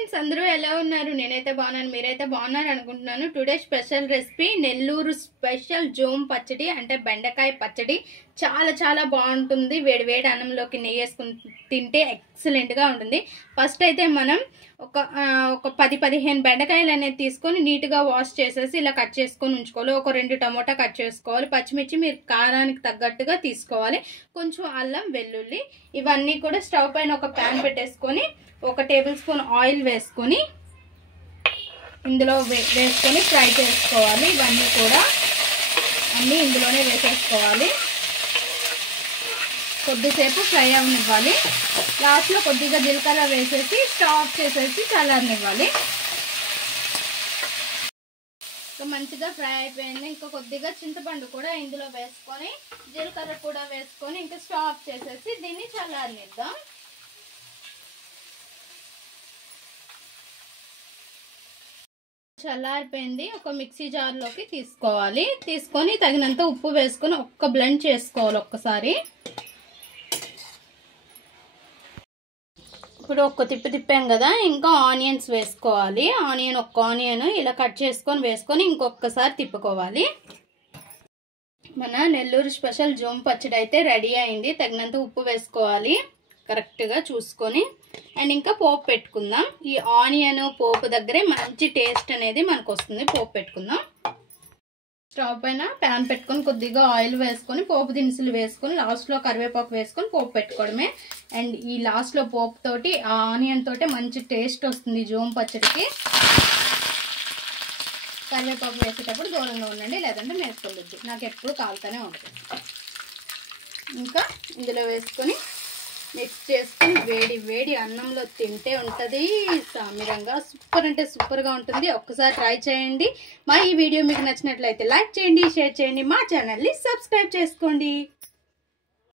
Friends అందరూ ఎలా ఉన్నారు? నేనైతే బాగున్నాను, మీరైతే బాగున్నారు అనుకుంటున్నాను. Today special recipe Nellore special జోమ్ పచ్చడి అంటే బెండకాయ పచ్చడి. చాలా చాలా బాగుంటుంది. వేడి వేడి అన్నంలోకి నెయ్యి వేసుకుని తింటే ఎక్సలెంట్ గా ఉంటుంది. ఫస్ట్ అయితే మనం ఒక 10-15 బెండకాయలు అనేది తీసుకొని నీట్ గా వాష్ చేసేసి ఇలా కట్ చేసుకొని ఉంచుకోవాలి. ఒక 2 టమోటా కట్ చేసుకోవాలి. పచ్చిమిర్చి మీరు కారానికి తగ్గట్టుగా తీసుకోవాలి. కొంచెం అల్లం, వెల్లుల్లి ఇవన్నీ కూడా స్టవ్ పైన ఒక ప్యాన్ పెట్టేసుకొని 1 టేబుల్ స్పూన్ ఆయిల్ వేసుకొని ఇందులో వేసుకొని ఫ్రై చేసుకోవాలి. ఇవన్నీ కూడా అన్నీ ఇందులోనే వేసేసుకోవాలి. కొద్దిసేపు ఫ్రై అవనివ్వాలి. లాస్ట్లో కొద్దిగా జీలకర్ర వేసేసి స్టవ్ ఆఫ్ చేసేసి చల్లారనివ్వాలి. మంచిగా ఫ్రై అయిపోయింది. ఇంకా కొద్దిగా చింతపండు కూడా ఇందులో వేసుకొని జీలకర్ర కూడా వేసుకొని ఇంకా స్టవ్ ఆఫ్ చేసేసి దీన్ని చల్లారనిద్దాం. చల్లారిపోయింది. ఒక మిక్సీ జార్లోకి తీసుకోవాలి. తీసుకొని తగినంత ఉప్పు వేసుకొని బ్లెండ్ చేసుకోవాలి ఒక్కసారి. ఇప్పుడు తిప్పాం కదా, ఇంకా ఆనియన్స్ వేసుకోవాలి. ఒక్క ఆనియన్ ఇలా కట్ చేసుకొని వేసుకొని ఇంకొకసారి తిప్పుకోవాలి. మన నెల్లూరు స్పెషల్ జోమ్ పచ్చడి అయితే రెడీ అయింది. తగినంత ఉప్పు వేసుకోవాలి కరెక్ట్గా చూసుకొని. అండ్ ఇంకా పోపు పెట్టుకుందాం. ఈ ఆనియన్ పోపు దగ్గరే మంచి టేస్ట్ అనేది మనకు వస్తుంది. పోపు పెట్టుకుందాం. స్టవ్ పైన ప్యాన్ పెట్టుకొని కొద్దిగా ఆయిల్ వేసుకొని పోపు దినుసులు వేసుకొని లాస్ట్లో కరివేపాకు వేసుకొని పోపు పెట్టుకోవడమే. అండ్ ఈ లాస్ట్లో పోపు తోటి ఆనియన్ తోటి మంచి టేస్ట్ వస్తుంది జోమ్ పచ్చడికి. కరివేపాకు వేసేటప్పుడు దూరంగా ఉండండి, లేదంటే నేర్చుకోలేదు. నాకు ఎప్పుడు కాలుతూనే ఉంటుంది. ఇంకా ఇందులో వేసుకొని మిక్స్ చేసుకొని వేడి వేడి అన్నంలో తింటే ఉంటుంది సామిరంగా. సూపర్ అంటే సూపర్గా ఉంటుంది. ఒక్కసారి ట్రై చేయండి. మా ఈ వీడియో మీకు నచ్చినట్లయితే లైక్ చేయండి, షేర్ చేయండి, మా ఛానల్ని సబ్స్క్రైబ్ చేసుకోండి.